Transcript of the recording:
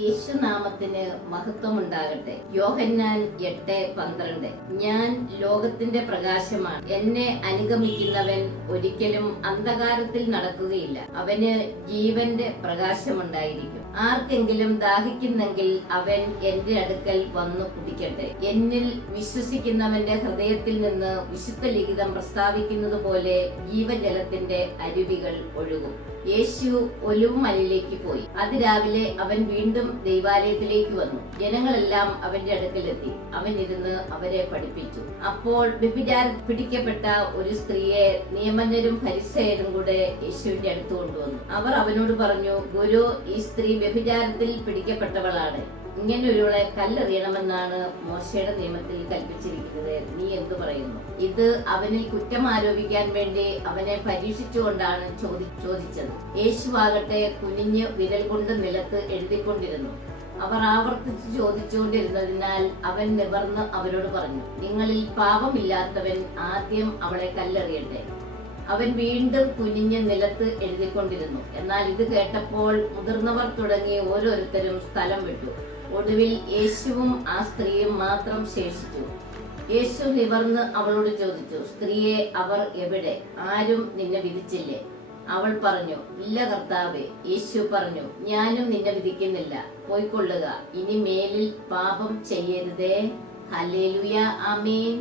യേശുനാമത്തിന് മഹത്വമുണ്ടാകട്ടെ. യോഹന്നാൻ 8:12. ഞാൻ ലോകത്തിന്റെ പ്രകാശമാണ്. എന്നെ അനുഗമിക്കുന്നവൻ ഒരിക്കലും അന്ധകാരത്തിൽ നടക്കുകയില്ല. അവന് ജീവന്റെ പ്രകാശമുണ്ടായിരിക്കും. ആർക്കെങ്കിലും ദാഹിക്കുന്നെങ്കിൽ അവൻ എന്റെ അടുക്കൽ വന്നു കുടിക്കട്ടെ. എന്നിൽ വിശ്വസിക്കുന്നവന്റെ ഹൃദയത്തിൽ നിന്ന് വിശുദ്ധ ലിഖിതം പ്രസ്താവിക്കുന്നത് പോലെ ജീവജലത്തിന്റെ അരുവികൾ ഒഴുകും. യേശു ഒലിവുമലയിലേക്ക് പോയി. അതിരാവിലെ അവൻ വീണ്ടും ദൈവാലയത്തിലേക്ക് വന്നു. ജനങ്ങളെല്ലാം അവന്റെ അടുക്കലെത്തി. അവൻ ഇരുന്ന് അവരെ പഠിപ്പിച്ചു. അപ്പോൾ വ്യഭിചാര പിടിക്കപ്പെട്ട ഒരു സ്ത്രീയെ നിയമജ്ഞരും ഫരിസയരും കൂടെ യേശുവിന്റെ അടുത്ത് കൊണ്ടുവന്നു. അവർ അവനോട് പറഞ്ഞു, ഗുരു, ഈ സ്ത്രീ വ്യഭിചാരത്തിൽ പിടിക്കപ്പെട്ടവളാണ്. ഇങ്ങനെ ഒരുവളെ കല്ലെറിയണമെന്നാണ് മോശയുടെ നിയമത്തിൽ കൽപ്പിച്ചിരിക്കുന്നത്. നീ എന്തു പറയുന്നു? ഇത് അവനിൽ കുറ്റം ആരോപിക്കാൻ വേണ്ടി അവനെ പരീക്ഷിച്ചുകൊണ്ടാണ് ചോദിച്ചത്. യേശുവാകട്ടെ കുനിഞ്ഞ് വിരൽ കൊണ്ട് നിലത്ത് എഴുതിക്കൊണ്ടിരുന്നു. അവർ ആവർത്തിച്ച് ചോദിച്ചുകൊണ്ടിരുന്നതിനാൽ അവൻ നിവർന്ന് അവരോട് പറഞ്ഞു, നിങ്ങളിൽ പാപമില്ലാത്തവൻ ആദ്യം അവളെ കല്ലെറിയട്ടെ. അവൻ വീണ്ടും കുനിഞ്ഞ് നിലത്ത് എഴുതിക്കൊണ്ടിരുന്നു. എന്നാൽ ഇത് കേട്ടപ്പോൾ മുതിർന്നവർ തുടങ്ങി ഓരോരുത്തരും സ്ഥലം വിട്ടു. ഒടുവിൽ യേശുവും ആ സ്ത്രീയും മാത്രം ശേഷിച്ചു. യേശു നിവർന്ന് അവളോട് ചോദിച്ചു, സ്ത്രീയെ, അവർ എവിടെ? ആരും നിന്നെ വിധിച്ചില്ലേ? അവൾ പറഞ്ഞു, ഇല്ല കർത്താവേ. യേശു പറഞ്ഞു, ഞാനും നിന്നെ വിധിക്കുന്നില്ല. പോയിക്കൊള്ളുക. ഇനി മേലിൽ പാപം ചെയ്യരുതേ. ഹല്ലേലൂയ. ആമേൻ.